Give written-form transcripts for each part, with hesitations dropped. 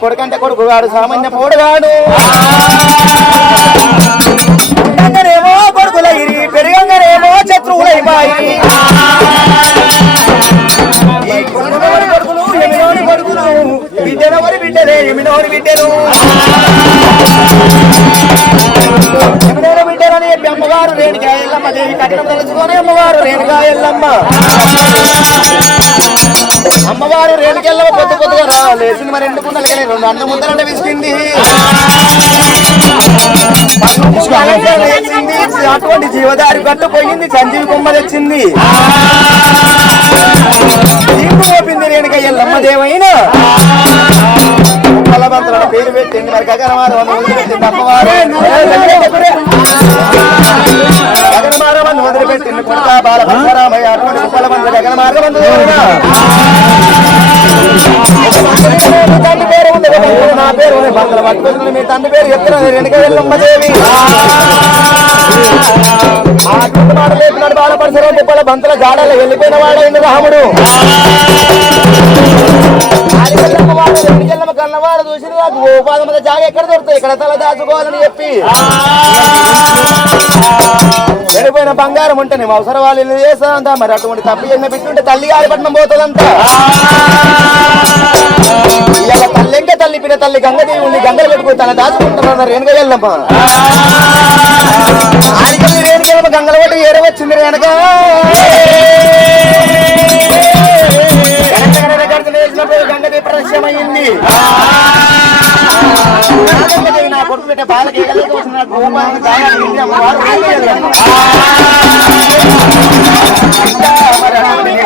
కొడుకంటే కొడుకుగాడు సామాన్య పోడుగాడు ఏమో కొడుకులైరి పెరుగంగానేమో శత్రువులైపాయి కొడుకులు ఎమినోని కొడుకులు బిడ్డెనవరి బిడ్డలే ఎమినోని బిడ్డలు ఎమినోని బిడ్డలని చెప్పి అమ్మవారు రేణుకా ఎల్లమ్మ దేవి కట్టడం తెలుసుకొని అమ్మవారు రేణుకా ఎల్లమ్మ అమ్మవారు రేణుకెళ్ళవ పొద్దు పొద్దుగా లేచింది మరి రెండు కుండలకి రెండు అన్న ముద్దలంటే విసిగింది అటువంటి జీవదారి గట్టు పోయింది సంజీవి కొమ్మ తెచ్చింది తీర్పు పోపింది రేణుక ఎల్లమ్మ దేవైనా బలవంతుల పేరు పెట్టింది మరి గగనమారవని వదిలిపెట్టింది అమ్మవారు గగనమారవని వదిలిపెట్టింది కొడుక బాలభద్రరామయ్య అటువంటి బలవంతుల గగనమార్గవంతు తండ్రి పేరు ఉంది నా పేరు బంధువులు పట్టుకుంటుంది మీ తండ్రి పేరు చెప్తున్నది రేణుక ఎల్లమ్మ దేవి అటువంటి మాట లేపినాడు బాలపరిసరం ముప్పల బంతుల జాడలో వెళ్ళిపోయిన వాడైంది రాముడు రేణుకెళ్ళమ్మ కన్నవాడు చూసి నాకు ఓ పాదం జాగ ఎక్కడ దొరుకుతాయి ఇక్కడ తల దాచుకోవాలని చెప్పి వెళ్ళిపోయిన బంగారం ఉంటే నేను అవసరం వాళ్ళు ఇల్లు చేస్తానంట మరి అటువంటి తప్పు ఎన్న పెట్టుంటే తల్లి ఆడిపట్నం పోతుందంట ఇలా తల్లి ఇంకా తల్లి పిన తల్లి గంగదేవి ఉంది గంగలు పెట్టుకుని తల దాచుకుంటున్నారు రేణుక ఎల్లమ్మ ఆడికెళ్ళి రేణుకెళ్ళమ్మ గంగల పట్టి ఏడవచ్చింది రేణుక గంగదేవి ప్రదర్శనమైంది నా కొడుకు పెట్టే బాలకి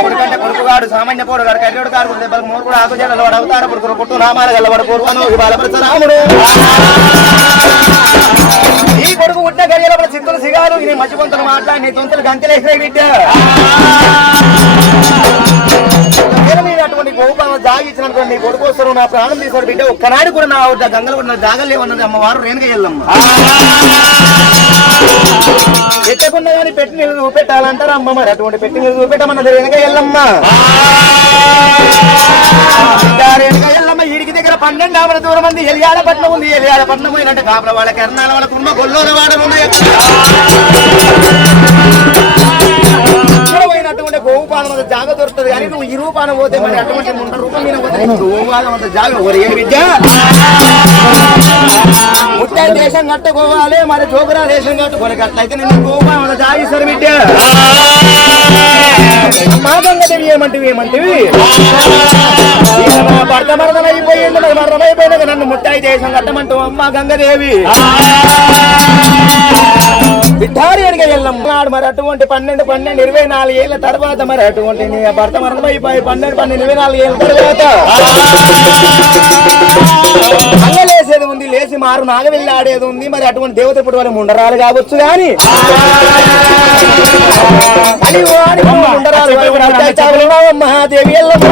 కొడుకంటే కొడుకుగాడు సామాన్య పోడుగాడు కర్రోడు కారు దెబ్బలకు మూడు కూడా ఆకుజాడలు వాడు అవుతాడు పుడుకురు పుట్టు నామాలు గల్లవాడు పూర్వను బాలపరశురాముడు ఈ కొడుకు పుట్టిన గడియల చిత్తులు సిగాలు నీ మంచి పొంతలు మాట్లాడి నీ తొంతలు గంతలేసినాయి బిడ్డ అటువంటి గోపాలను జాగించినటువంటి కొడుకు వస్తారు నా ప్రాణం తీసాడు బిడ్డ ఒక్కనాడు కూడా నా గంగలు కూడా జాగలేమన్నది అమ్మవారు రేణుక ఎల్లమ్మ ఎట్టకుండా కానీ పెట్టి నీళ్ళు చూపెట్టాలంటారు అమ్మ మరి అటువంటి పెట్టి నీళ్ళు చూపెట్టమన్నది రేణుక ఎల్లమ్మ రేణుక ఎల్లమ్మ ఈడికి దగ్గర 12 ఆమల దూరం మంది ఎలియాడపట్నం ఉంది ఎలియాడపట్నం పోయినట్టు కాపుల వాళ్ళ కర్ణాల వాళ్ళ కుమ్మ గొల్లోల వాడలు ఉన్నాయి పోయినటువంటి గోపాలం జాగ దొరుకుతుంది కానీ నువ్వు ఈ రూపాన పోతే మరి అటువంటి ముండ రూపం మీద పోతే గోపాలం జాగ ఏ విద్య ముట్టై దేశం కట్టుకోవాలి మరి జోగురా దేశం కట్టుకోవాలి అట్లయితే నేను గోపాలం జాగిస్తారు బిడ్డ మా గంగదేవి ఏమంటివి భర్త మరణం అయిపోయింది మరి మరణం అయిపోయినది నన్ను ముట్టై దేశం కట్టమంటూ అమ్మ గంగదేవి బిడ్డ బిడ్డారు ఎనక ఎల్లమ్మ మరి అటువంటి 12 ఏళ్ల తర్వాత మరి అటువంటి నీ భర్త మరణమైపోయి 12 ఏళ్ల తర్వాత లేసేది ఉంది, లేచి మారు నాగవెళ్ళి ఆడేది ఉంది. మరి అటువంటి దేవత ఇప్పుడు వాళ్ళు ముండరాలు కావచ్చు గాని ఉండరాలు మహాదేవి ఎల్లమ్మ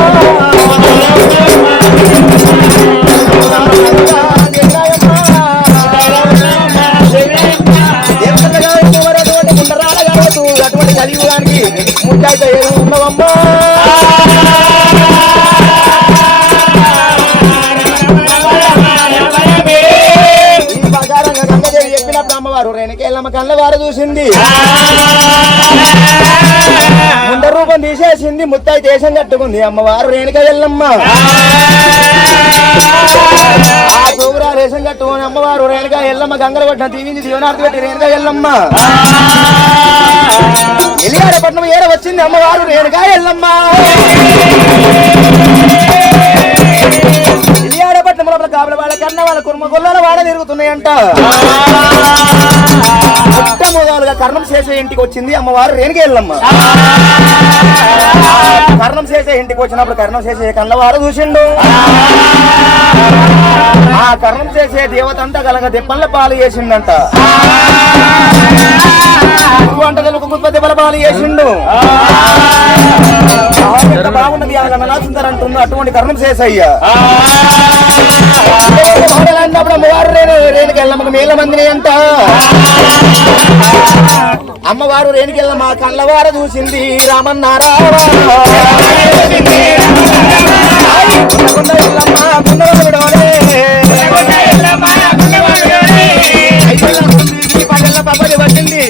అటువంటి కలియుగానికి ముద్దాయిత ఏదో ఉన్నవమ్మా. ఈ ప్రకారంగా గంగదేవి చెప్పినప్పుడు అమ్మవారు రేణుకెళ్ళమ్మ కళ్ళవారు చూసింది, ముండ రూపం తీసేసింది, ముత్తాయి దేశం కట్టుకుంది అమ్మవారు రేణుక ఎల్లమ్మ. ఆ చోగురా రేషం కట్టుకుని అమ్మవారు రేణుక ఎల్లమ్మ గంగల పట్టిన దీవించి దీవనార్థి పెట్టి రేణుక ఎల్లమ్మ ఎలియాడపట్నం ఏడ వచ్చింది అమ్మవారు రేణుక ఎల్లమ్మ. ఎలియాడపట్నం లోపల కాపుల వాళ్ళ కన్న వాళ్ళ కుర్మ గొల్లల వాడ తిరుగుతున్నాయంట. మొట్టమొదలుగా కర్ణం చేసే ఇంటికి వచ్చింది అమ్మవారు రేణుక ఎల్లమ్మ. కర్ణం చేసే ఇంటికి వచ్చినప్పుడు కర్ణం చేసే కళ్ళవారు చూసిండు. ఆ కర్ణం చేసే దేవత అంతా కలగ దెబ్బల పాలు చేసిండంట. దెబ్బల పాలు చేసిండు. బాగున్నది సుందర అంటుంది అటువంటి కర్ణం చేసయ్య. అన్నప్పుడు అమ్మవారు రేణుక ఎల్లమ్మకు మేల మందిని అంట. అమ్మవారు రేణుకెళ్ళమ్మ కళ్ళవార చూసింది రామన్నారా పబ్బది పట్టింది.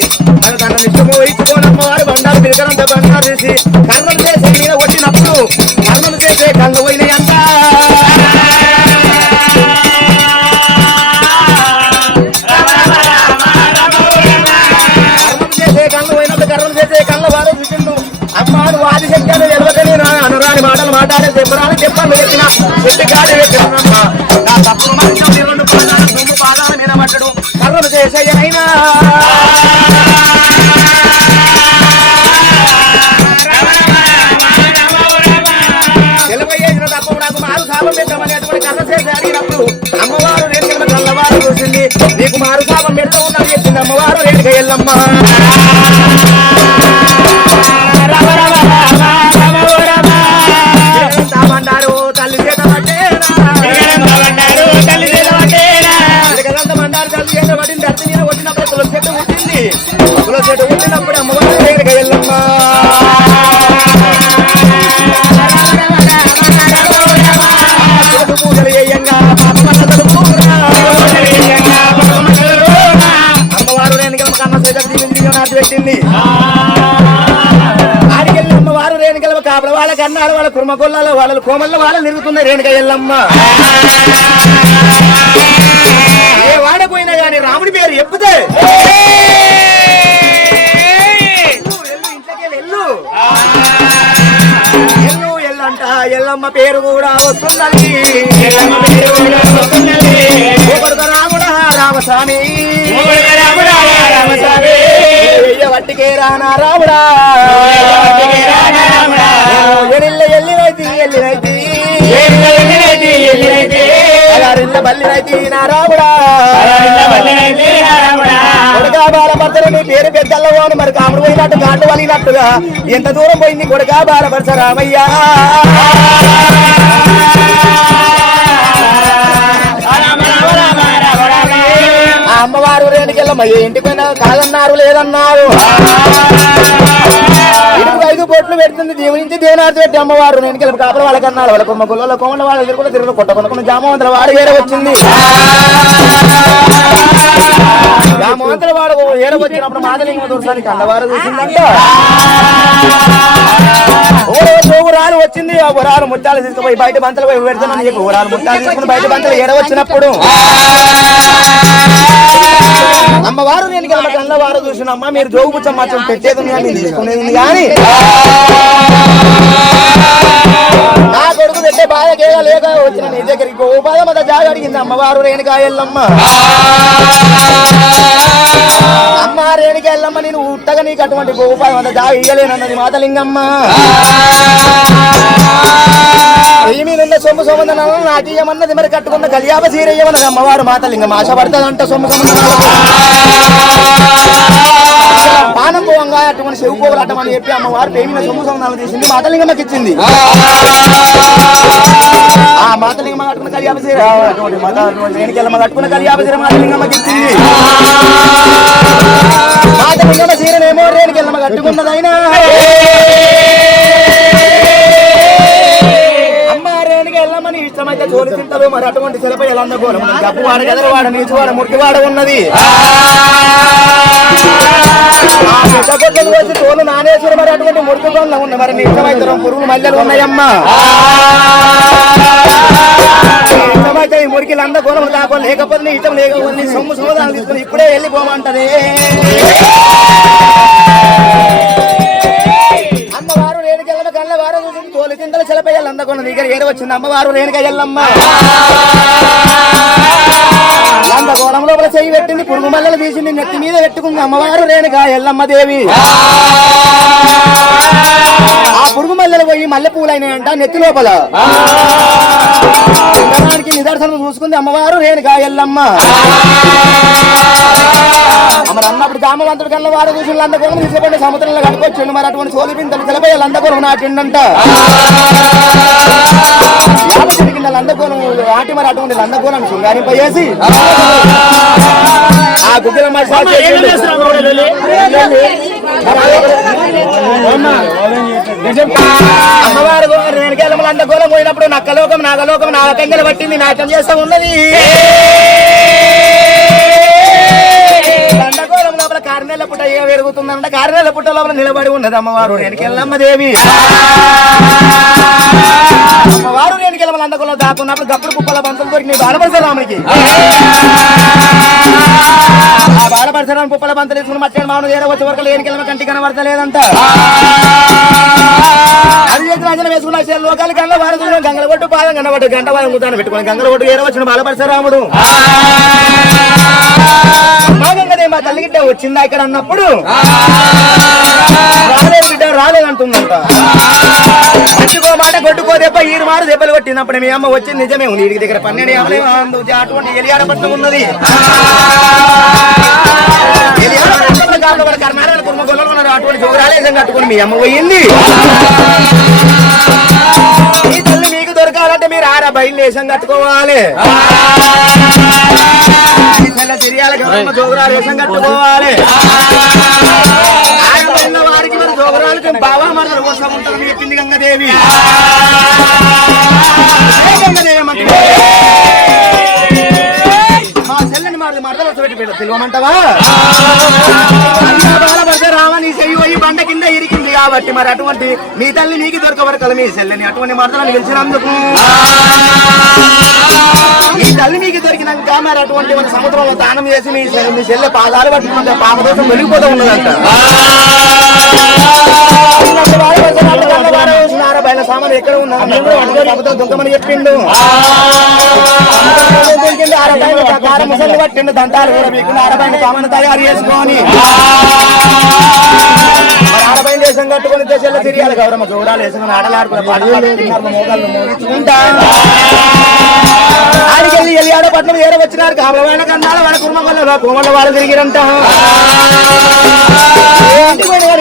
తన ఇష్టము ఇచ్చుకోనమ్మవారు బండారు తిరగనంత బండారు చేసి కర్ణం చేసే మీద వచ్చినప్పుడు కర్ణం చేసే కళ్ళు పోయినాయి అంట. కర్ణం చేసే కళ్ళ వారు చూసిండు. అమ్మాను వాది శక్యాలు నిలవకని అనురాని మాటలు మాట్లాడే దెబ్బరాని దెబ్బలు వేసిన చెట్టు కాడి వేసినమ్మ నా తప్పులు మంచి 2 పాదాల ముందు పాదాల మీద పట్టడు కర్ణం చేసేయనైనా నిలబయ్యేసిన తప్పు నాకు మారు శాపం పెట్టమని అటువంటి కర్ణం చేసి అడిగినప్పుడు అమ్మవారు రేణుక కళ్ళవారు చూసింది. నీకు మారు శాపం పెడుతూ ఉన్నది చెప్పింది అమ్మవారు రేణుక ఎల్లమ్మ. తల్లి చేత పట్టింది అత్త మీద కొట్టినప్పుడు తులసి చెట్టు పుట్టింది. తులసి చెట్టు పుట్టినప్పుడు అమ్మవారు రేణుక ఎల్లమ్మ. పూజలు చేయంగా అమ్మవారు రేణుక కన్న చేత నాటి పెట్టింది. ఆడికెళ్ళి అమ్మవారు రేణుకల కాపల వాళ్ళ కన్నాడు వాళ్ళ కుర్మ గొల్లలో వాళ్ళ కోమల్లో వాళ్ళు తిరుగుతున్నాయి రేణుక ఎల్లమ్మ. ఏ వాడపోయినా గాని రాముడి పేరు చెప్తే ఇంట్లోకి ఎల్లు ఎల్లు ఎల్లంట ఎల్లమ్మ పేరు కూడా వస్తున్నది. రాముడా రామస్వామి వట్టికే రానా రాముడా ఎల్లినైతి బల్లినైతి నా రాముడా కొడుకా బాలపరచరు నీ పేరు పెద్దల్లో మరి కాముడు పోయినట్టు కాళ్ళు వలినట్టుగా ఎంత దూరం పోయింది కొడుకా బాలపరచ రామయ్యా. అమ్మవారు రేణుకెళ్ళమ్మ ఇంటికి పోయినా కాదన్నారు లేదన్నారు. ఇంటికి 5 బొట్లు పెడుతుంది దేవునికి దేవునార్థి పెట్టి అమ్మవారు రేణుకెళ్ళ కాపల వాళ్ళకన్నారు వాళ్ళ కొమ్మ గుళ్ళలో కోమల వాళ్ళ దగ్గర కూడా తిరుగుతూ కొట్టుకున్న జామవంతుల వాడు ఏడ వచ్చింది. జామవంతుల వాడు ఏడ వచ్చినప్పుడు మాదలింగ దూరానికి అన్నవారు చూసిందంట. ఊరాలు వచ్చింది. ఆ ఊరాలు ముత్తాలు తీసుకుపోయి బయట బంతలు పోయి పెడుతున్నాను చెప్పి ఊరాలు ముత్తాలు తీసుకుని బయట బంతలు ఏడ వచ్చినప్పుడు అమ్మవారు నేను కనుక అన్నవారు చూసిన అమ్మ మీరు జోగు పుచ్చ మచ్చం పెట్టేది నేను తీసుకునేది కానీ నా కొడుకు పెట్టే బాధకే లేక వచ్చిన నీ దగ్గరికి గోపాద మత జాగ అడిగింది అమ్మవారు రేణుక ఎల్లమ్మ. అమ్మ రేణుక ఎల్లమ్మ లింగమ్మ నేను ఉట్టగా నీకు అటువంటి గోపాయం అంత జాగ ఇయ్యలేనన్నది మాతలింగమ్మ. వెయ్యి మీద సొమ్ము సొమ్ముదనాలు నాటీయమన్నది మరి కట్టుకున్న కళ్యాప సీరయ్యమన్నది అమ్మవారు మాతలింగం ఆశపడతాదంట సొమ్ము సొమ్ముదనాలు పానం పోవంగా అటువంటి చెవు పోగులు అట్టమని చెప్పి అమ్మవారు పేమిన సొమ్ము సొమ్ముదనాలు తీసింది మాతలింగమ్మకి ఇచ్చింది. ఆ మాతలింగమ్మ కట్టుకున్న కళ్యాప సీర అటువంటి రేణుకెళ్ళమ్మ కట్టుకున్న కళ్యాప సీర మాతలింగమ్మకి ఇచ్చింది. మాతలింగమ్మ సీరనేమో రేణుకెళ్ళమ్మ కట్టుకున్నదైనా వెళ్ళమని ఇష్టమైతే చోలి తింటారు మరి అటువంటి శిలపై ఎలా అందకోవడం గప్పువాడ గెదరవాడ నీచువాడ మురికివాడ ఉన్నది. వచ్చి తోలు నానేశ్వరం మరి అటువంటి మురికి పనులు ఉన్నాయి మరి నీ ఇష్టమైతే పురుగులు మల్లెలు ఉన్నాయమ్మా. ఇష్టమైతే ఈ మురికిలు అందకోవడం కాకుండా లేకపోతే నీ ఇష్టం లేకపోతే సొమ్ము సోదాలు తీసుకుని ఇప్పుడే వెళ్ళిపోమంటది అమ్మవారు. రేణుకెళ్ళమ్మ కళ్ళ వారు తోలి తింటలు చిలపయ్యాలి అందకుండా దగ్గర ఏడు వచ్చింది అమ్మవారు రేణుకెళ్ళమ్మ. లందగోళం లోపల చెయ్యి పెట్టింది పురుగు మల్లెలు తీసింది నెత్తి మీద పెట్టుకుంది అమ్మవారు రేణుక ఎల్లమ్మ దేవి. ఆ పురుగు మల్లెలు పోయి మల్లె పూలైనాయంట నెత్తి లోపల దానికి నిదర్శనం చూసుకుంది అమ్మవారు రేణుక ఎల్లమ్మ. మరి అన్నప్పుడు జామవంతుడు కళ్ళ వారు చూసి లందగోళం తీసుకుపోయి సముద్రంలో కడుకొచ్చిండు మరి అటువంటి సోలి పింతలు చిలపయ్య లందగోళం నాటిండంట. కింద లందగోళం నాటి మరి అటువంటి లందగోళం శృంగారింపజేసి ఆ గుగ్గిల అమ్మవారు వెనకాల లందగోళం పోయినప్పుడు నక్కలోకం నాగలోకం నాగకంగలు పట్టింది నాట్యం చేస్తా ఉన్నది. లందగోళం లోపల కారణేళ్ల పుట్ట ఏ పెరుగుతుందంట కారణేళ్ల పుట్ట లోపల నిలబడి ఉన్నది అమ్మవారు రేణుకెళ్ళమ్మ దేవి. అమ్మవారు రేణుకెళ్ళమ్మ లందగోళం దాక్కున్నప్పుడు గప్పుడు కుప్పల బంతులు దొరికి బాలపరశురామునికి ఆ బాలపరశురాము కుప్పల బంతులు తీసుకుని మట్టి మామూలు వేరే వచ్చే వరకు రేణుకెళ్ళమ్మ కంటి కనబడతలేదంట. అది చేసిన అంజన వేసుకున్న లోకాలు గంగ వారసులు గంగల ఒట్టు పాదం కనబట్టు గంట వాదం గుతాను పెట్టుకుని గంగల ఒట్టు వేరే వచ్చిన బాలపరశురాముడు మా తల్లి గిట్ట వచ్చిందా ఇక్కడ అన్నప్పుడు రాలేదు బిడ్డ రాలేదంటుందంట. పట్టుకో మాట కొట్టుకో దెబ్బ ఈరు మారు దెబ్బలు కొట్టినప్పుడు మీ అమ్మ వచ్చింది నిజమే ఉంది ఇంటికి దగ్గర 12 అటువంటి ఎలియాడపట్నం ఉన్నది. కర్ణాటక కుర్మగొల్లలో ఉన్నారు అటువంటి జోరాలేసం కట్టుకుని మీ అమ్మ పోయింది. ఈ తల్లి మీకు దొరకాలంటే మీరు ఆరా బయలు వేసం కట్టుకోవాలి జోగురాలు వేసం కట్టుకోవాలి. వారికి మరి జోగురాలు బావా మరదలు కోసం ఉంటారు చెప్పింది గంగదేవి. మా చెల్లని మరదలు పెట్టి పిలవమంటావా రామ నీ చెయ్యి పోయి బండ కింద ఇరికింది కాబట్టి మరి అటువంటి మీ తల్లి నీకు దొరకవరకల మీ చెల్లని అటువంటి మరదలను గెలిచినందుకు ఈ తల్లి మీకు దొరికినాక మరి అటువంటి మన సముద్రంలో దానం చేసి మీ చెల్లె పాదాలు పట్టుకుంటే పాపదోషం వెలిగిపోతూ ఉన్నదంట. బయల సామాన్ ఎక్కడ ఉన్నా సముద్రం దుఃఖమని చెప్పిండు. ముసలి పట్టిండు దంతాలు కూడా మీకు ఆడబైన సామాన్ తయారు చేసుకొని ఆడబైన దేశం కట్టుకుని దేశాల్లో తిరిగాలి గౌరమ్మ చూడాలి వేసుకుని ఆడలాడుకునే పాటలు మోగాళ్ళు మోగించుకుంటా ఆడికెళ్ళి వెళ్ళి ఆడపట్నం ఏర వచ్చినారు కాబోయిన కన్నాల వాళ్ళ కుర్మగొల్ల కుమళ్ళ వాళ్ళు తిరిగిరంట.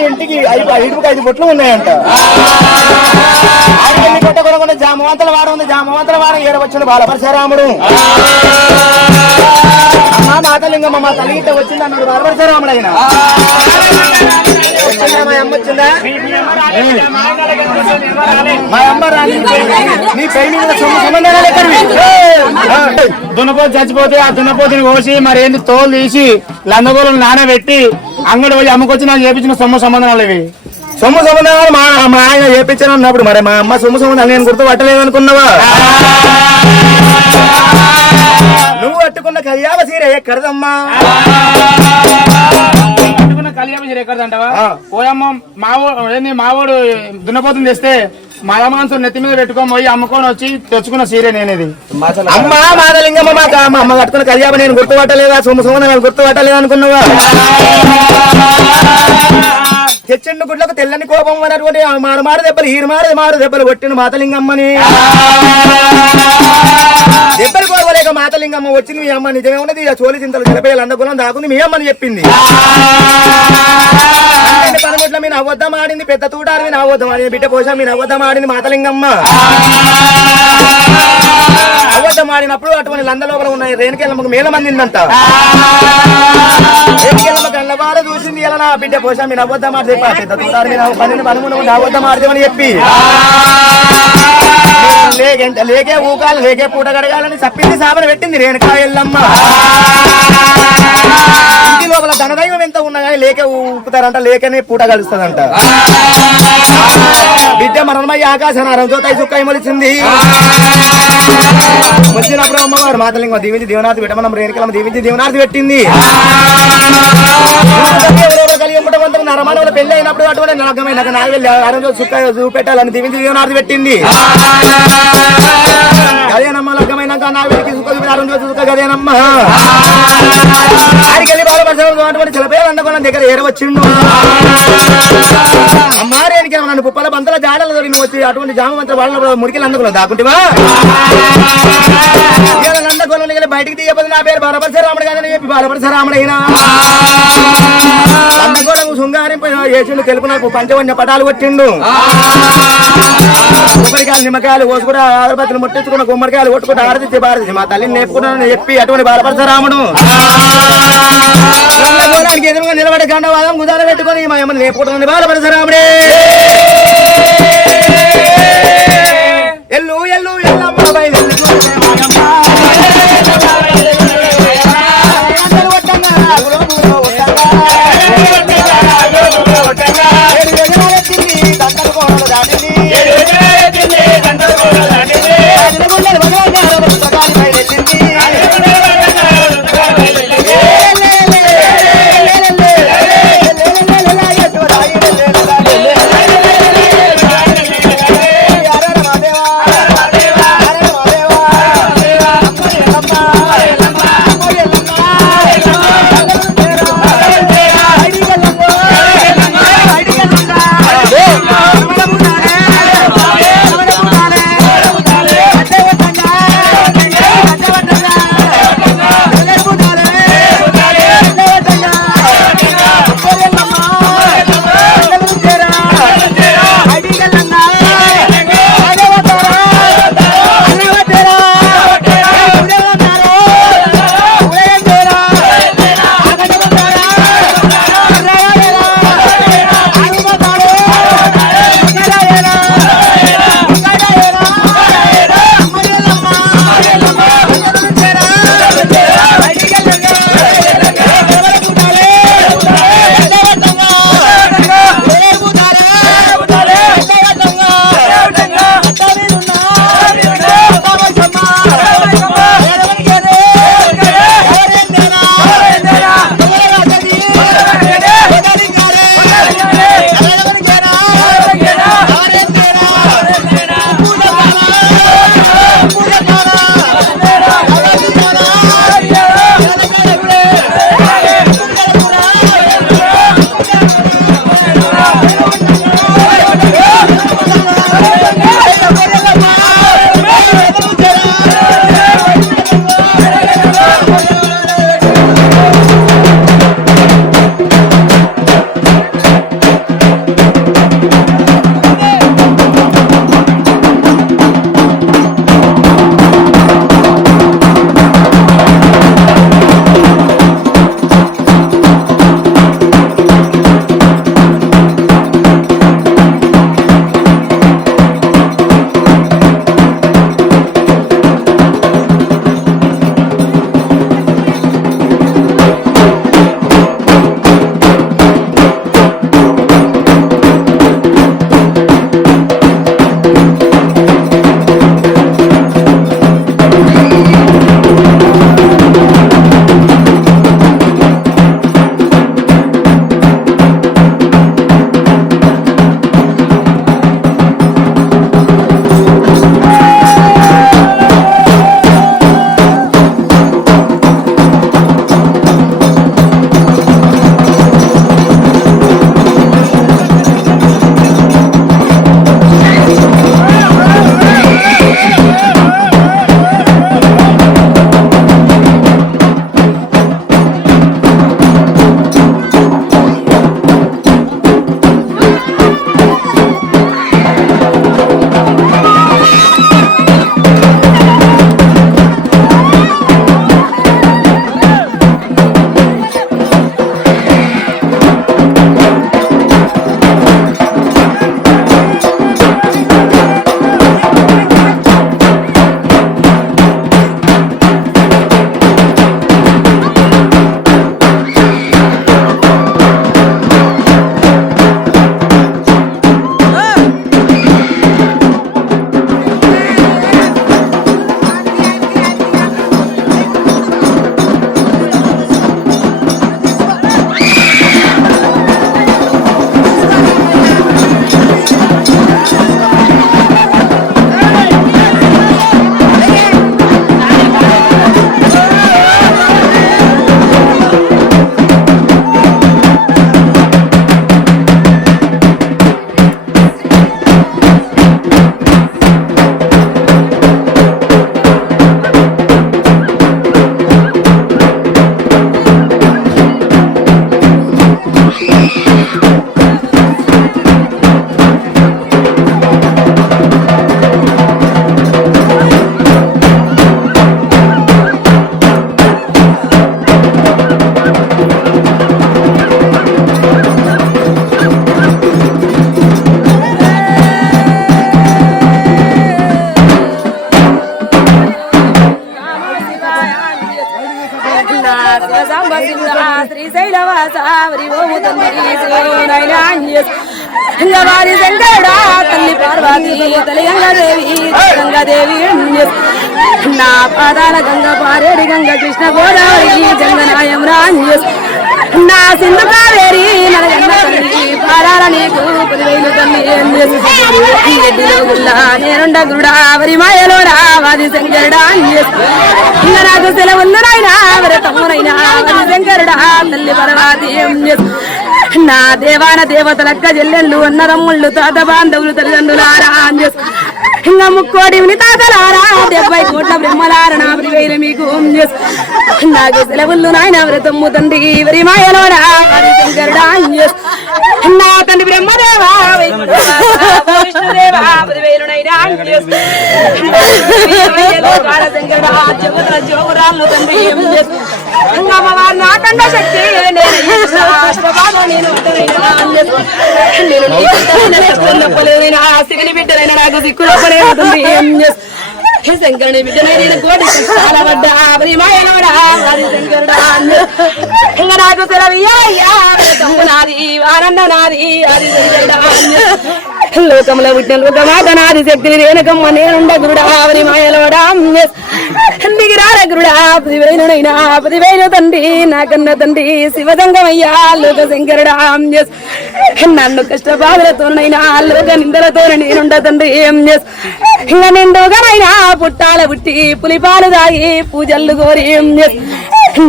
ఇంటికి 5 బొట్లు ఉన్నాయంట. ఆడికెళ్ళి కొట్ట కొనకుండా జామవంతల వాడ ఉంది జామవంతల వాడ ఏర వచ్చిన బాలపరశురాముడు మాతలింగమ్మ మా తల్లి ఇట్ట వచ్చింది అన్నాడు బాలపరశురాముడు అయినా మా అమ్మ వచ్చిందా మా అమ్మ రాని నీ పై మీద సంబంధాలు ఎక్కడివి దున్నపోతు చచ్చిపోతే ఆ దున్నపోతుని కోసి మరి ఏంది తోలు తీసి లందగోళం నానబెట్టి అంగడి పోయి అమ్మకొచ్చి నాకు చేపించిన సంబంధాలు ఇవి సొమ్ము సంబంధాలు మా ఆయన చేపించాను అన్నప్పుడు మరి మా అమ్మ సొమ్ము సంబంధాలు నేను గుర్తుపట్టలేదు అనుకున్నావా నువ్వు పట్టుకున్న కళ్యాణ సీర ఎక్కడదమ్మా కళ్యాణ సీర ఎక్కడదంటావా పోయమ్మ మావోడు దున్నపోతుని తెస్తే మల మాంసం నెత్తి మీద పెట్టుకొని పోయి అమ్ముకొని వచ్చి తెచ్చుకున్న సీరే నేనేది. అమ్మ మాదలింగమ్మ మాకు అమ్మ కట్టుకున్న కళ్యాణ నేను గుర్తుపట్టలేదా? సుమ గుర్తుపట్టలేదు అనుకున్నావా? తెచ్చిండు గుడ్లకు తెల్లని కోపం అన్నటువంటి మారు దెబ్బలు మారు దెబ్బలు కొట్టిన మాతలింగమ్మని దెబ్బలు కోరవలేక మాతలింగమ్మ వచ్చింది. మీ అమ్మ నిజమే ఉన్నది, చోలి చింతలు చిలపేయాలి అందకులం దాకుంది మీ అమ్మని చెప్పింది. పనగొట్ల మీ నవ్వద్దం ఆడింది, పెద్ద తూటారు మీ నవ్వద్దం ఆడింది, బిడ్డ పోషా మీ నవ్వద్దం ఆడింది మాతలింగమ్మ. అబద్ధం ఆడినప్పుడు అటువంటి లంద లోపల ఉన్నాయి రేణుకెళ్ళమ్మకు మేల మందిందంట. రేణుకెళ్ళమ్మ కళ్ళవాడ చూసింది. ఇలా నా బిడ్డ పోషా మీ నవ్వద్దం ఆడి పెద్ద తూటారు మీ పన్నెండు పదమూడు నవ్వద్దం ఆడదామని చెప్పి లేకే ఊకాలు లేకే పూట గడగాలని చప్పింది సాబన పెట్టింది రేణుకా ఎల్లమ్మ. ఇంటి లోపల ధనదైవం ఎంత ఉన్నా కానీ లేకే ఊపుతారంట, లేకనే పూట గడుస్తుందంట. బిడ్డ మరణమయ్యి ఆకాశనారం జ్యోతి చుక్కై మొలిచింది. వచ్చినప్పుడు అమ్మవారు మాతలింగ దీవించి దీవనార్థి పెట్టమని రేణుకలమ్మ దీవించి దీవనార్థి పెట్టింది. నరమానవుల పెళ్లి అయినప్పుడు అటువంటి నగమైన నాగలి ఆరోగ్య చుక్క చూపెట్టాలని దీవించి దీవనార్థి పెట్టింది. గదేనమ్మ లగ్గమైనాక నాగలికి సుఖ ఆరోగ్య చుక్క గదేనమ్మ ఆడికెళ్ళి బాలపరచడం అటువంటి చిలపేరు అందకొన్న దగ్గర ఏరవచ్చిండు. అమ్మారేనికి నన్ను పుప్పల బంతల జాడలు నువ్వు వచ్చి అటువంటి జామ మంత్రి వాళ్ళ మురికిలు అందుకున్నా దాకుంటేవా నందకొల బయటికి తీయపోతే నా పేరు బాలపరశరాముడు కాదని చెప్పి బాలపరశరాముడైనా నందకొల శృంగారింపు చేసిండు. తెలుపు నాకు పంచవన్య పటాలు కొట్టిండు. కొబ్బరికాయలు నిమ్మకాయలు కోసుకుంటా అగరబత్తులు ముట్టించుకున్న గుమ్మడికాయలు కొట్టుకుంటూ ఆరతిచ్చి భారతి మా తల్లిని నేర్పుకున్నానని చెప్పి అటువంటి బాలపరశరాముడు ఎదురుగా నిలబడి గండవాదం గుదార పెట్టుకుని మా అమ్మని నేర్పుకుంటున్నాను బాలపరశరాముడే. ఎల్లు ఎల్లు ఎల్లమ్మ శ్రీశైలవాస ఓము తండ్రి వారి శంకరుడా తల్లి పార్వతి తల్లి గంగాదేవి నా పాదాల గంగ పారేడి గంగ కృష్ణ గోదావరి జంగనాయం రాంజస్ నా సింధు కావేరి నరగంగ తల్లి పాదాల నీకు 10,000 తల్లి ఎడ్డిలో గుల్లా నేనుండ గురుడా వరి మాయలో రావాది శంకరుడా ఇంకా నాకు సెలవుందనైనా వరి తమ్మునైనా వరి శంకరుడా తల్లి పర్వతి నా దేవాన దేవతలక్క చెల్లెళ్ళు అన్నదమ్ముళ్ళు తాత బాంధవులు తల్లిదండ్రులారా ఇంకా ముక్కోడిని తాతలారా 70 కోట్ల బ్రహ్మలార నా ప్రివేలు మీకు నాకు సెలవుళ్ళు నాయన వ్రతమ్ము తండ్రి వరి మాయలోడా శంకరుడా నా తండ్రి బ్రహ్మదేవా విష్ణుదేవా ప్రివేలునైనా శంకరుడా జగతుల జోగురాళ్ళు తండ్రి నాకండ శక్తి శివుని బిడ్డలైన నాకు దిక్కులో పడేస్తుంది శంకరుని బిడ్డనైన కోటి పడ్డా శంకరుడా ఇంకా నాకు సెలవు నాది ఆనంద నాది అది లోకంలో పుట్టిన లోకమాత నాది శక్తిని రేణుకమ్మ నేనుండ గురుడా అవని మాయలోడా దిగిరాడ గురుడా 10,000 10,000 తండ్రి నాకన్న తండ్రి శివదంగమయ్యా లోక శంకరుడా నన్ను కష్టబాధలతోనైనా లోక నిందలతో నేనుండ తండ్రి ఇంకా నిండుగానైనా పుట్టాల పుట్టి పులిపాలు దాగి పూజలు కోరి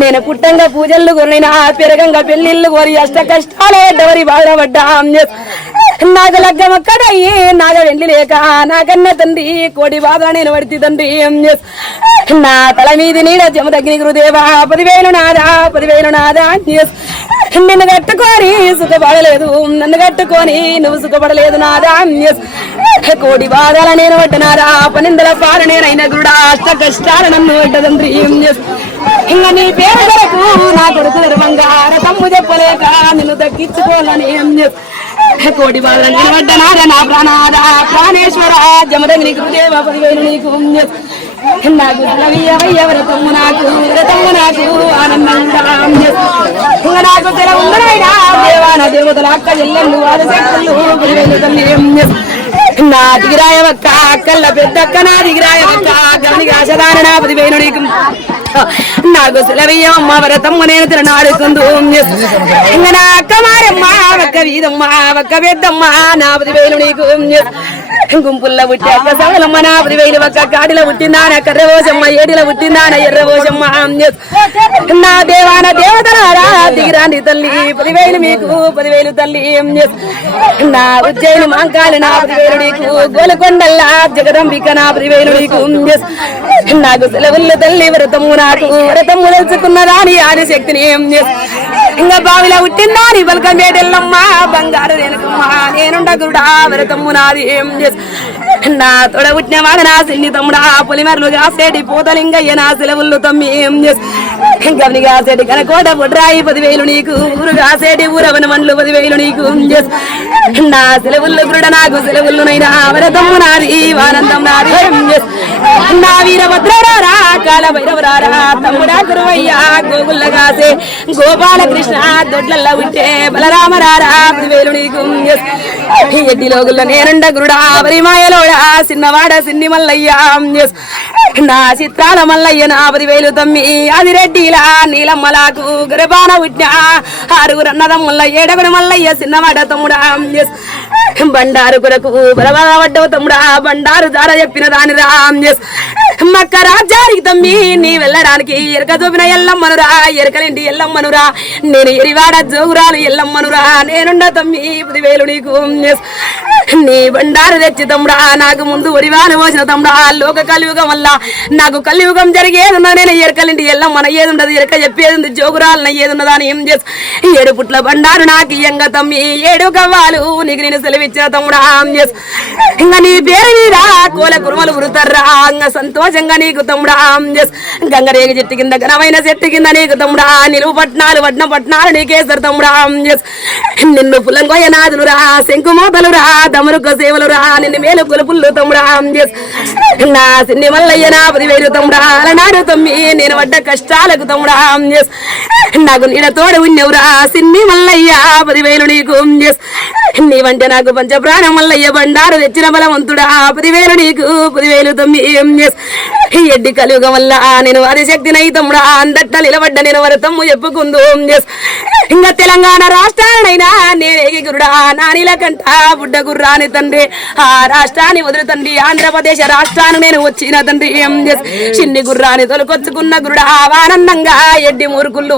నేను పుట్టంగా పూజలు కోరినైనా పెరగంగా పెళ్లిళ్ళు కోరి అష్ట కష్టాలే డవరి బాధపడ్డా నాకు లగ్గమక్కడయ్యి నాగ వెండి లేక నాకన్న తండ్రి కోడి బాధ నేను పడితే తండ్రి నా తల మీది నీడ జమ తగ్గిన గురుదేవా 10,000 నాదా 10,000 నాదా నిన్ను కట్టుకొని సుఖపడలేదు నన్ను కట్టుకొని నువ్వు సుఖపడలేదు నాదా కోడి బాధల నేను పడ్డనారా పనిందల పార నేనైనా గురుడా అష్ట కష్టాలు నన్ను పడ్డదండ్రి ఇంకా నీ పేరు వరకు నా కొడుకు బంగార తమ్ము చెప్పలేక నిన్ను దక్కించుకోవాలని కోడి బాధల నేను పడ్డనారా నా ప్రాణాద ప్రాణేశ్వర జమదగ్ని గురుదేవ 10,000 నీకు నాకు వ్రతమ్ము నాకు ఆనందంగా నాకు తెలవుందనైనా దేవాన దేవతల అక్క చెల్లెళ్ళు ఆదశక్తులు 10,000 తల్లి నా దిగిరాయవక్క అక్కల్ల పెద్దక్క నా దిగిరాయవక్క గమనికి ఆశదాన నా 10,000 నీకు నాకు సెలవయ్యమ్మ వ్రతమ్మ నేను తిరనాడుకుందు ఇంకా నా అక్క మారమ్మ ఒక్క వీధమ్మ ఒక్క పెద్దమ్మ నా 10,000 నీకు గుంపుల్లో పుట్టి అక్క సవలమ్మ నా 10,000 ఒక్క కాడిలో పుట్టిందాన కర్రవోసమ్మ ఏడిలో పుట్టిందాన ఎర్రవోసమ్మ నా దేవాన దేవతలారా దిగిరాండి తల్లి 10,000 మీకు 10,000 తల్లి నా ఉజ్జయిని మాంకాలి నా 10,000 నీకు గోలకొండల్లా జగదంబిక నా 10,000 నీకు నాకు సెలవుల్లో తల్లి వ్రతము నాకు వ్రతము తెలుసుకున్నదాని ఆది శక్తిని ఇంకా బావిలో పుట్టిందా నీ బల్కంబేటెల్లమ్మ బంగారు రేణుకమ్మ నేనుండ గురుడా వ్రతము నాది నా తొడ పుట్టిన వాడ నా సిన్ని తమ్ముడా పొలిమర్లు కాసేటి పోతలింగయ్య నా సెలవుల్లో తమ్మి గమని కాసేటి కనకోట బొడ్రాయి 10,000 నీకు ఊరు కాసేటి ఊరవన మండ్లు 10,000 నీకు నా సెలవుల్లో గురుడ నాకు సెలవుల్లోనైనా వ్రతము నాది ఆనందం నాది నా వీరభద్రరారా కాల భైరవరారా తమ్ముడా గురువయ్యా గోగుల్ల కాసే గోపాలకృష్ణ దొడ్లల్లో ఉంటే బలరామరారా 10,000 నీకు ఎడ్డిలోగుల్లో నేనుండ గురుడా వరి మాయలోడా చిన్నవాడ సిన్ని మల్లయ్య నా చిత్రాల మల్లయ్య నా 10,000 తమ్మి అది రెడ్డిలా నీలమ్మలాకు గర్భాన పుట్టిన 6 అన్నదమ్ముల 7 మల్లయ్య చిన్నవాడ తమ్ముడా బండారు కొరకు బలబడవ తమ్ముడా బండారు దార చెప్పిన దాని రామ్ మక్క రాజ్యానికి తమ్మి నీ వెళ్ళడానికి ఎరక చూపిన ఎల్లమ్మనురా ఎరకలింటి ఎల్లమ్మనురా నేను ఎరివాడ జోగురాలు ఎల్లమ్మనురా నేనుండ తమ్మి 10,000 నీకు నీ బండారు తెచ్చి తమ్ముడా నాకు ముందు ఒడివాను పోసిన తమ్ముడా లోక కలియుగం వల్ల నాకు కలియుగం జరిగేదున్నా నేను ఎరకలింటి ఎల్లమ్మన ఏది ఉండదు ఎరక చెప్పేది ఉంది జోగురాలు ఏది ఉన్నదా అని ఏం చేసి 7 పుట్ల బండారు నాకు ఇయ్యంగా తమ్మి 7 కవ్వాలు నీకు నేను సెలవు ఇచ్చిన తమ్ముడా ఇంకా నీ పేరు మీద కోల కురుమలు ఉరుతారా ఇంకా సంతోషంగా నీకు తమ్ముడా గంగరేగి చెట్టు కింద ఘనమైన చెట్టు కింద నీకు తమ్ముడా నిలువు పట్నాలు వడ్న పట్నాలు నీకేస్తారు తమ్ముడా నిన్ను పులంగోయ నాదులురా శంకుమోతలురా దమరుక సేవలురా నిన్ను మేలు పులుపుల్లు తమ్ముడా నా సిన్ని మల్లయ్య నా 10,000 తమ్ముడా అలనాడు తమ్మి నేను పడ్డ కష్టాలకు తమ్ముడా నాకు నీడ తోడు ఉన్నవురా సిన్ని మల్లయ్య 10,000 నీకు నీవంటే నాకు పంచ ప్రాణం మల్లయ్య బండారు తెచ్చిన బలవంతుడా 10,000 నీకు 10,000 తమ్మి ఎడ్డి కలియుగ వల్ల నేను అది శక్తినై తమ్ముడా అందట్ట నిలబడ్డ నేను వరతమ్ము చెప్పుకుందు ఇంకా తెలంగాణ రాష్ట్రానైనా నేనే గురుడా నానిల కంట బుడ్డ గుర్రాని తండ్రి ఆ రాష్ట్రాన్ని వదులుతండి ఆంధ్రప్రదేశ్ రాష్ట్రాన్ని నేను వచ్చిన తండ్రి చిన్ని గుర్రాన్ని తొలకొచ్చుకున్న గురుడా ఆనందంగా ఎడ్డి మూర్ఖులు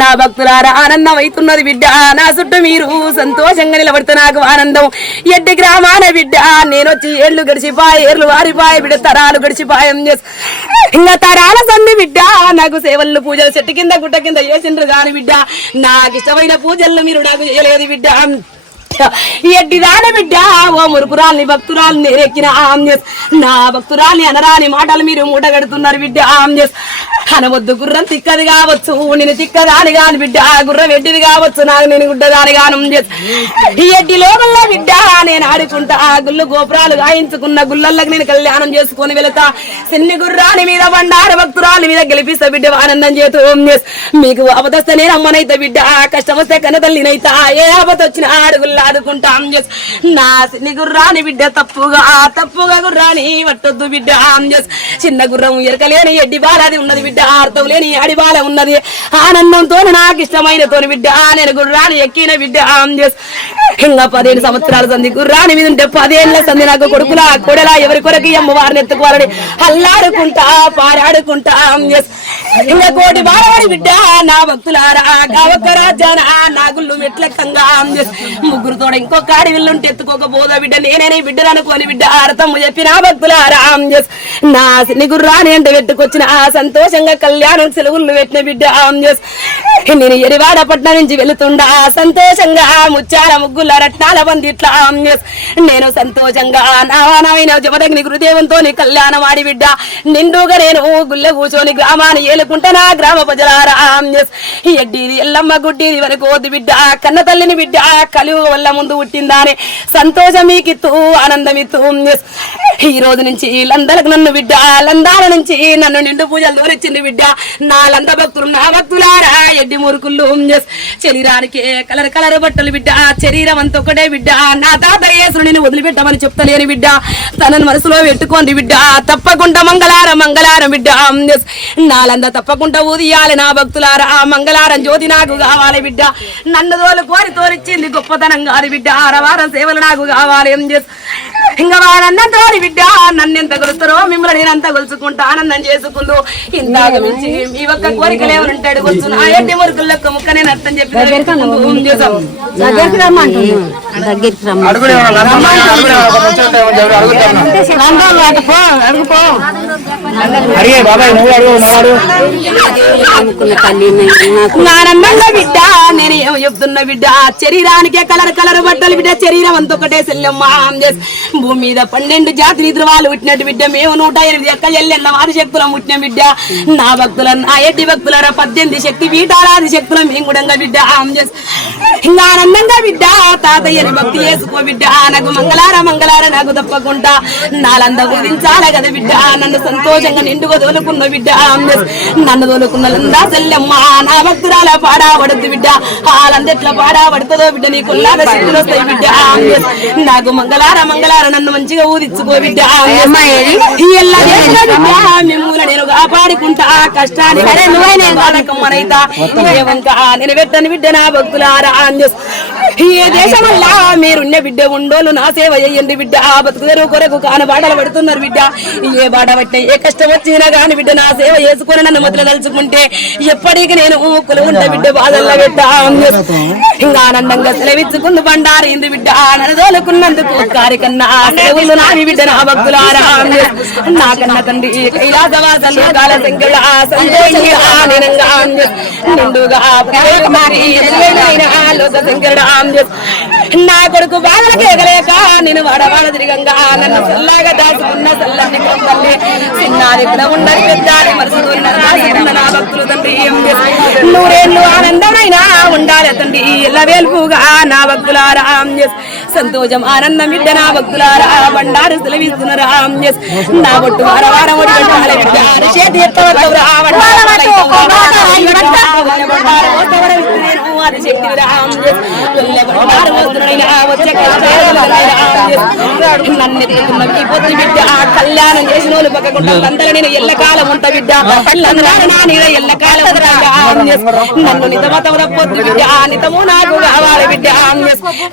నా భక్తులారా ఆనందం అవుతున్నది బిడ్డ నా చుట్టూ మీరు సంతోషంగా నిలబడితే నాకు ఆనందం ఎడ్డి గ్రామాన బిడ్డ నేను వచ్చి ఏళ్ళు గడిచిపాయ ఏర్లు వారిపాయ బిడ్డ తరాలు గడిచిపాయం ఇంకా తరాల సంది బిడ్డ నాకు సేవలు పూజలు చెట్టు కింద గుట్ట కింద చేసిండ్రు కాని బిడ్డ నాకు ఇష్టమైన పూజలు మీరు నాకు చేయలేదు బిడ్డ ఎడ్డిదాని బిడ్డ ఓ మురుపురాల్ని భక్తురాల్ని నేరెక్కిన నా భక్తురాల్ని అనరాని మాటలు మీరు మూటగడుతున్నారు బిడ్డ అనవద్దు గుర్రం తిక్కది కావచ్చు నేను తిక్కదాని కాని బిడ్డ గుర్రం ఎడ్డిది కావచ్చు నాకు నేను గుడ్డదాని గాను ఈ ఎడ్డి లోకల్లో బిడ్డ నేను ఆడుకుంటా గుళ్ళు గోపురాలు గాయించుకున్న గుళ్ళకి నేను కళ్యాణం చేసుకుని వెళతా సిన్ని గుర్రాని మీద బండారు భక్తురాలి మీద గెలిపిస్తా బిడ్డ ఆనందం చేతూ మీకు ఆపదొస్తే నేను అమ్మనైతే బిడ్డ కష్టం వస్తే కన్న తల్లినైతా ఏ ఆపద వచ్చిన ఆడుగుల్లా ఆదుకుంటాం నా సిన్ని గుర్రాని బిడ్డ తప్పుగా గుర్రాని పట్టొద్దు బిడ్డ చిన్న గుర్రం ఎరకలేని ఎడ్డి బాలది ఉన్నది బిడ్డ అర్థం లేని అడి బాల ఉన్నది ఆనందంతో నాకు ఇష్టమైన తోని బిడ్డ నేను గుర్రాన్ని ఎక్కిన బిడ్డ ఇంకా 15 సంవత్సరాల సంది గుర్రాని మీద ఉంటే 10 ఏళ్ల సంది నాకు కొడుకులా కొడలా ఎవరి కొరకు అమ్మవారిని ఎత్తుకోవాలని అల్లాడుకుంటా పారాడుకుంటా ఇంకా కోటి బాలవాడి బిడ్డ నా భక్తులారా ఒక్క రాజ్యాన నా గుళ్ళు మెట్లెక్కంగా ముగ్గురుతో ఇంకొక ఆడి విల్లుంటే ఎత్తుకోకపోదా బిడ్డ నేనే బిడ్డలు అనుకోని బిడ్డ అర్థం చెప్పి నా భక్తులారా నా సిన్ని గుర్రాని అంటే పెట్టుకొచ్చిన సంతోషంగా కళ్యాణం సెలవులు పెట్టిన బిడ్డ నేను ఎరివాడ పట్నం నుంచి వెళుతుండా సంతోషంగా ముచ్చాల ముగ్గుల రత్నాల బంది ఇట్లా నేను సంతోషంగా నావానమైన జమదగ్ని గురుదేవంతో కళ్యాణం ఆడి బిడ్డ నిండుగా నేను గుళ్ళ కూర్చొని గ్రామాన్ని ఏలుకుంటా నా గ్రామ ప్రజలారా ఎడ్డిది ఎల్లమ్మ గుడ్డిది వరకు వద్దు బిడ్డ కన్న తల్లిని బిడ్డ కలియుగ వల్ల ముందు పుట్టిందాని సంతోషం మీకిత్తు ఆనందమిత్తు ఈ రోజు నుంచి లందలకు నన్ను బిడ్డ లందాల నుంచి నన్ను నిండు పూజలు దూరిచ్చింది బిడ్డ నా లంద భక్తులు నా భక్తులారా ఎడ్డి మురుకుళ్ళు శరీరానికి కలర్ బట్టలు బిడ్డ శరీరం అంత ఒకటే బిడ్డ నా తాత యేసుని వదిలిపెట్టమని చెప్తలేని బిడ్డ తనను మనసులో పెట్టుకోండి బిడ్డ తప్పకుండా మంగళారం బిడ్డ నాలంద తప్పకుండా ఊదియాలి నా భక్తులారా మంగళారం జ్యోతి నాకు కావాలి బిడ్డ నన్ను తోలిచ్చింది గొప్పతనం కాదు బిడ్డ ఆరవారం సేవలు నాకు కావాలి ఇంకా వారంతా బిడ్డ నన్ను ఎంత కొలుస్తారో మిమ్మల్ని నేను అంతా కొలుచుకుంటా ఆనందం చేసుకుంటూ ఇందాక మించి మీ ఒక్క కోరికలు ఎవరుంటాడు వచ్చు నా ఎడ్డి మురుకుల్లో ముక్క నేను అర్థం చెప్పి ఆనందంగా బిడ్డ నేను ఏమో చెప్తున్నా బిడ్డ శరీరానికే కలర్ బట్టలు బిడ్డ శరీరం అంత ఒకటే సెల్లమ్మ భూమి మీద 12 జాతి ధృవాలు పుట్టినట్టు బిడ్డ మేము 108 ఎక్క ఎల్లెన్న వారి శక్తులం పుట్టిన బిడ్డ నా భక్తుల నా ఎడ్డి భక్తులరా 18 శక్తి పీఠాలాది శక్తులం మేము కూడా బిడ్డ ఇంకా ఆనందంగా బిడ్డ తాతయ్యని భక్తి చేసుకో బిడ్డ నాకు మంగళార నాకు తప్పకుండా నాలంద పూజించాల కదా బిడ్డ నన్ను సంతోషంగా నిండుగా తోలుకున్న బిడ్డ నన్ను తోలుకున్న లందా సెల్లెమ్మ నా భక్తురాల పాడాబడుద్దు బిడ్డ వాళ్ళందెట్లా పాడాబడుతుందో బిడ్డ నీకుల్లాగా శక్తులు వస్తాయి బిడ్డ నాకు మంగళార నన్ను మంచిగా ఊదిచ్చుకో బిడ్డ మిమ్మల్ని నేను కాపాడుకుంటా కష్టాన్ని వాడకమ్మనైతా నేను పెట్టని బిడ్డ నా భక్తులారా ఏ దేశం వల్ల మీరున్న బిడ్డ ఉండోలు నా సేవ చేయండి బిడ్డ బతుకుదరు కొరకు కాన బాటలు పడుతున్నారు బిడ్డ ఏ బాట పట్టినా ఏ కష్టం వచ్చినా కాని బిడ్డ నా సేవ చేసుకుని నన్ను మొదలు తలుచుకుంటే ఎప్పటికీ నేను కొలుగుంటా బిడ్డ బాధల్లో పెట్టా ఇంకా ఆనందంగా సెలవిచ్చుకుంది బండారింది బిడ్డ నడదోలుకున్నందుకు కారికన్నా సెలవులు నావి బిడ్డ నా భక్తులారా నాకన్న తండ్రి కైలాసవాసంలో కాల శంకర సంతోషంగా నిండుగా లోక శంకరుడు నా కొడుకు బాధలకు ఎగలేక నేను వాడవాడ తిరిగంగా నన్ను చల్లగా దాచుకున్న చల్లని తల్లి చిన్నారి కూడా ఉండని పెద్దారి మనసుకున్న నా భక్తులు తండ్రి నూరేళ్ళు ఆనందమైన ఉండాలి తండ్రి ఎల్లవేల్పుగా నా భక్తులారా సంతోషం ఆనందం బిడ్డ నా భక్తులారా బండారు సెలవిస్తున్నారు నా బొట్టు వారం చేతి ఎత్తవరా అది శక్తి నన్నెత్తుకున్న పొద్దు బిడ్డ కళ్యాణం చేసిన వాళ్ళు పక్కకుండా అందరూ నేను ఎల్లకాలం ఉంటా బిడ్డ ఎల్లకాలం నన్ను నితమతముల పొద్దు బిడ్డ నితము నాకు కావాలి బిడ్డ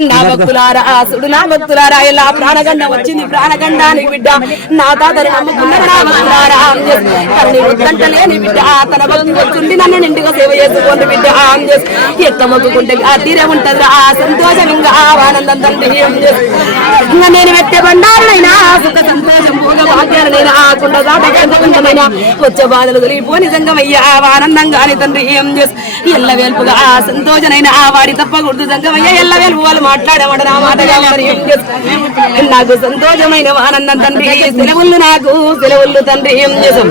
నా భక్తులారా సుడు నా భక్తులారా ఎలా ప్రాణగండ వచ్చింది ప్రాణగండానికి బిడ్డ నా తాతను నమ్ముకున్నారు నా భక్తులారా తనని వద్దంటలేని బిడ్డ తన భక్తి వచ్చుండి నన్ను నిండుగా సేవ చేసుకోండి బిడ్డ ఎక్క మొక్కుకుంటే ఆ తీరే ఉంటది ఆ సంతోషం ఇంకా ఆనందం తండ్రి ఇంకా నేను పెట్టే బండారునైనా సుఖ సంతోషం భోగ భాగ్యాలనైనా ఆకుండ దాటైనా వచ్చే బాధలు తొలిగిపో నిజంగమయ్యా ఆనందంగాని తండ్రి ఎల్ల వేల్పుగా ఆ సంతోషనైనా వాడి తప్పకూడదు సంగమయ్యా ఎల్ల వేల్పు వాళ్ళు మాట్లాడేవాడు నా మాటగా నాకు సంతోషమైన ఆనందం తండ్రి సెలవులు నాకు సెలవులు తండ్రి ఏం చేసాం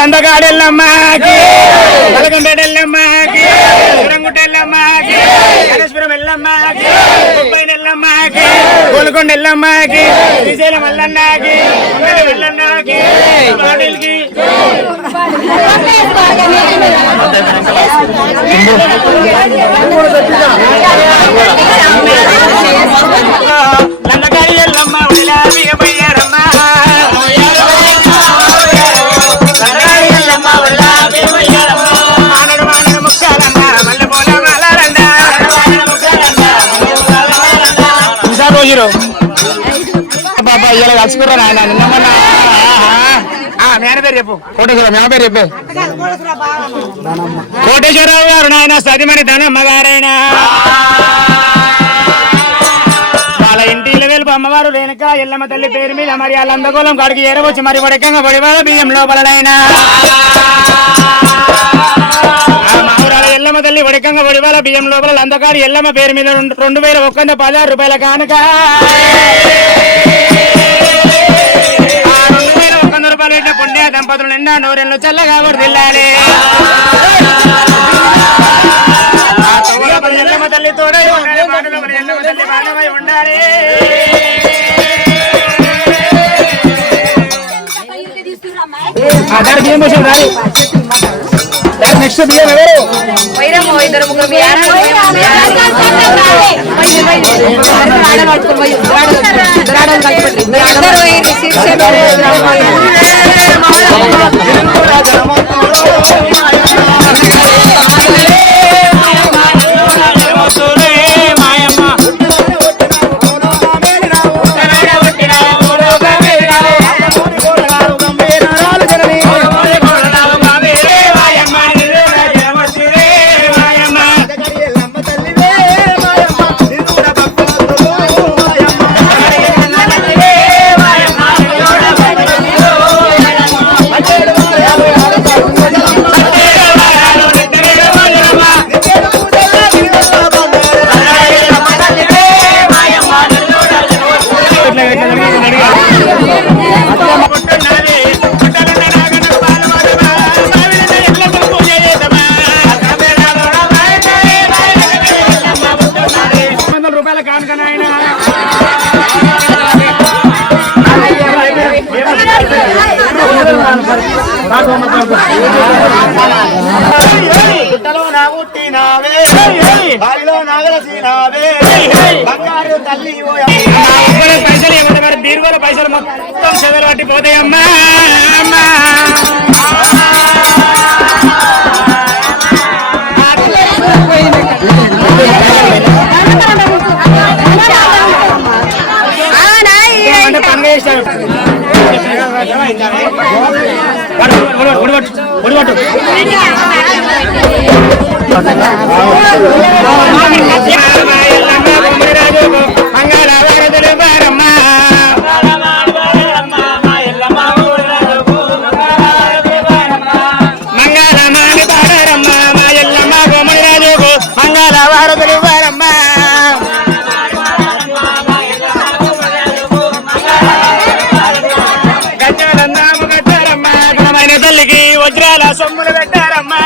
అందగాడెల్లమ్మకి బలగంపేటెల్లమ్మకి సురంగుట్టెల్లమ్మకి గణేశ్వరం ఎల్లమ్మకి ముప్పైనెల్లమ్మకి గోల్కొండ ఎల్లమ్మకి శ్రీశైలం మల్లన్నకి వెల్లన్నకి బాటిల్కి నందగాడి ఎల్లమ్మ ఉడిలాబి పోయారమ్మ బాబా ఇలా కలుసుకురా ఆయన నిన్నమన్నా మేన పేరు చెప్పు కోటేశ్వర మేన పేరు చెప్పు కోటేశ్వరరావు గారు నాయన సతిమణి ధనమ్మ గారైనా వాళ్ళ ఇంటిలో వెలుపు అమ్మవారు రేణుక ఎల్లమ్మ తల్లి పేరు మీద మరి వాళ్ళ అందగోళం కాడికి ఏరవచ్చి మరి వడకంగా పడివాళ్ళ బియ్యం లోపలనైనా ఎల్లమ్మ తల్లి వడకంగా పడివాళ్ళ బియ్యం లోపల అందగాడు ఎల్లమ్మ పేరు మీద 2116 రూపాయల కానుక 2100 రూపాయలు ఇంట్లో పుణ్య దంపతులు నిండా నూరెళ్ళు చల్లగా వర్దిల్లాలి ఎల్లమ్మ తల్లి తోడై ఎల్లమ్మ తల్లి భాగమై ఉండాలి దాని బియ్యం పోసి రాయి నెక్స్ట్ బియ్యం ఎవరు రూపాయల కానుకన ఆయన పుట్టలో నా పుట్టినావే బావిలో నాగరసినావే బంగారు తల్లి పైసలు ఏమంటారు బీరుగోల పైసలు మొత్తం చెదలు పట్టి పోతాయమ్మా అమ్మా పండుగ చేశారు వజ్రాల సొమ్ములు పెట్టారమ్మా